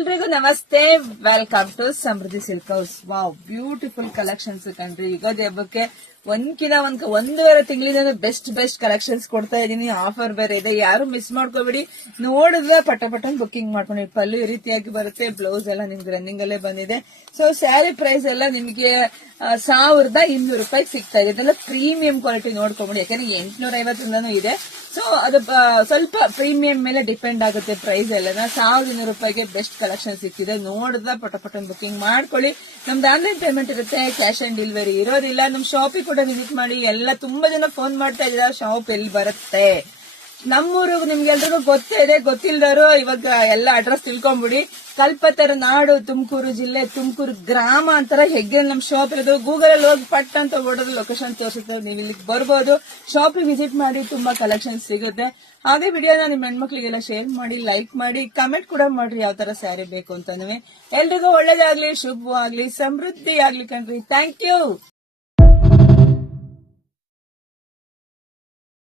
ಎಲ್ರಿಗೂ ನಮಸ್ತೆ, welcome to Samruddhi silk house. Wow, beautiful collections ಕಣ್ರಿ. ಯುಗಾದಿ ಹಬ್ಬಕ್ಕೆ ಒಂದೂವರೆ ತಿಂಗಳಿಂದ ಬೆಸ್ಟ್ ಕಲೆಕ್ಷನ್ಸ್ ಕೊಡ್ತಾ ಇದೀನಿ. ಆಫರ್ ಬೇರೆ ಇದೆ, ಯಾರು ಮಿಸ್ ಮಾಡ್ಕೋಬೇಡಿ. ನೋಡಿದ್ರೆ ಪಟ ಬುಕ್ಕಿಂಗ್ ಮಾಡ್ಕೊಂಡು. ಪಲ್ಲು ಈ ರೀತಿಯಾಗಿ ಬರುತ್ತೆ, ಬ್ಲೌಸ್ ಎಲ್ಲ ನಿಮ್ಗೆ ರನ್ನಿಂಗ್ ಅಲ್ಲೇ ಬಂದಿದೆ. ಸೊ ಸ್ಯಾರಿ ಪ್ರೈಸ್ ಎಲ್ಲ ನಿಮ್ಗೆ 1200 ರೂಪಾಯಿ ಸಿಗ್ತಾ ಇದೆ. ಇದೆಲ್ಲ ಪ್ರೀಮಿಯಂ ಕ್ವಾಲಿಟಿ ನೋಡ್ಕೊಂಬಿಡಿ, ಯಾಕಂದ್ರೆ 850 ಇದೆ. ಸೊ ಅದು ಸ್ವಲ್ಪ ಪ್ರೀಮಿಯಂ ಮೇಲೆ ಡಿಪೆಂಡ್ ಆಗುತ್ತೆ ಪ್ರೈಸ್ ಎಲ್ಲ. 1200 ರೂಪಾಯಿಗೆ ಬೆಸ್ಟ್ ಕಲೆಕ್ಷನ್ ಸಿಕ್ಕಿದೆ. ನೋಡಿದ್ರೆ ಪಟ ಬುಕ್ಕಿಂಗ್ ಮಾಡ್ಕೊಳ್ಳಿ. ನಮ್ದು ಆನ್ಲೈನ್ ಪೇಮೆಂಟ್ ಇರುತ್ತೆ, ಕ್ಯಾಶ್ ಆನ್ ಡೆಲಿವರಿ ಇರೋದಿಲ್ಲ. ನಮ್ ಶಾಪಿಗೆ ಕೂಡ ವಿಸಿಟ್ ಮಾಡಿ. ಎಲ್ಲ ತುಂಬಾ ಜನ ಫೋನ್ ಮಾಡ್ತಾ ಇದ್ದೀರಾ, ಶಾಪ್ ಎಲ್ಲಿ ಬರುತ್ತೆ. ನಮ್ಮೂರು ನಿಮ್ಗೆಲ್ರಿಗೂ ಗೊತ್ತೇ ಇದೆ, ಗೊತ್ತಿಲ್ದಾರು ಇವಾಗ ಎಲ್ಲ ಅಡ್ರೆಸ್ ತಿಳ್ಕೊಂಬಿಡಿ. ಕಲ್ಪತರ ನಾಡು, ತುಮಕೂರು ಜಿಲ್ಲೆ, ತುಮಕೂರು ಗ್ರಾಮ ಅಂತರ ಹೆಗ್ಗೆ ನಮ್ ಶಾಪ್ ಇರೋದು. ಗೂಗಲ್ ಅಲ್ಲಿ ಹೋಗಿ ಪಟ್ ಅಂತ ಹೊಡೋದು ಲೊಕೇಶನ್ ತೋರಿಸುತ್ತೆ, ನೀವು ಇಲ್ಲಿಗೆ ಬರ್ಬೋದು. ಶಾಪಿಗೆ ವಿಸಿಟ್ ಮಾಡಿ, ತುಂಬಾ ಕಲೆಕ್ಷನ್ ಸಿಗುತ್ತೆ. ಹಾಗೆ ವಿಡಿಯೋನ ನಿಮ್ ಹೆಣ್ಮಕ್ಳಿಗೆಲ್ಲ ಶೇರ್ ಮಾಡಿ, ಲೈಕ್ ಮಾಡಿ, ಕಮೆಂಟ್ ಕೂಡ ಮಾಡ್ರಿ ಯಾವ ತರ ಸ್ಯಾರಿ ಬೇಕು ಅಂತಾನುವೆ. ಎಲ್ರಿಗೂ ಒಳ್ಳೇದಾಗ್ಲಿ, ಶುಭವಾಗ್ಲಿ, ಸಮೃದ್ಧಿ ಆಗ್ಲಿ ಕಣ್ರಿ. Thank you.